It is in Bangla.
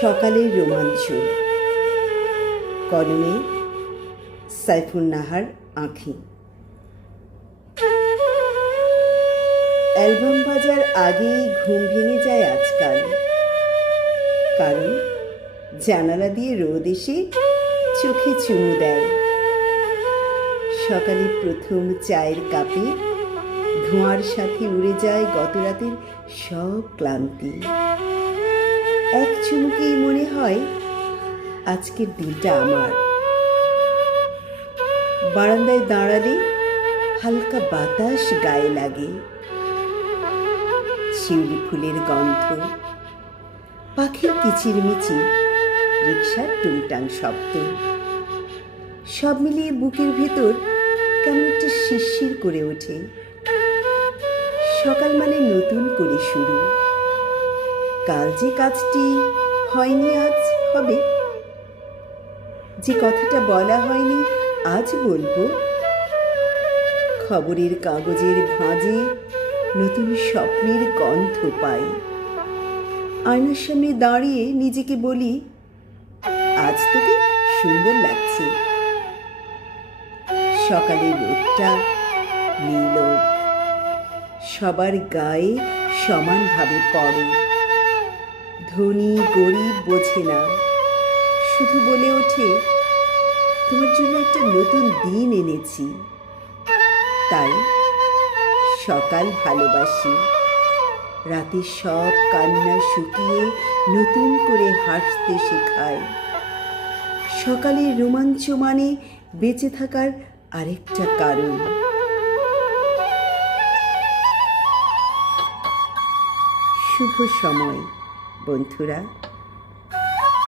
সকালের রোমাঞ্চ। কলমে সাইফুন নাহার আঁখি। অ্যালবাম বাজার আগেই ঘুম ভেঙে যায় আজকাল, কারণ জানালা দিয়ে রোদ এসে চোখে চুমু দেয়। সকালে প্রথম চায়ের কাপে ধোঁয়ার সাথে উড়ে যায় গত রাতের সব ক্লান্তি। এক চুমুকেই মনে হয় আজকের দিনটা আমার। বারান্দায় দাঁড়ালে হালকা বাতাস গায়ে লাগে, শিউলি ফুলের গন্ধ, পাখির কিচিরমিচির, রিকশার টুংটাং শব্দ, সব মিলিয়ে বুকের ভেতর কেমন একটা শিরশির করে ওঠে। সকাল মানে নতুন করে শুরু। কাল যে কাজটি হয়নি আজ হবে, যে কথাটা বলা হয়নি আজ বলবো। খবরের কাগজের ভাঁজে নতুন স্বপ্নের গন্ধ পাই। আয়নার সামনে দাঁড়িয়ে নিজেকে বলি, আজ তোকে সুন্দর লাগছে। সকালের রোদটা নীরব, সবার গায়ে সমানভাবে পড়ে। ধনী গরিব বোঝে না, শুধু বলে ওঠে, তোমার জন্য একটা নতুন দিন এনেছি। তাই সকাল ভালোবাসি। রাতে সব কান্না শুকিয়ে নতুন করে হাসতে শেখায়। সকালের রোমাঞ্চ মানে বেঁচে থাকার আরেকটা কারণ। শুভ সময় বন্ধুরা।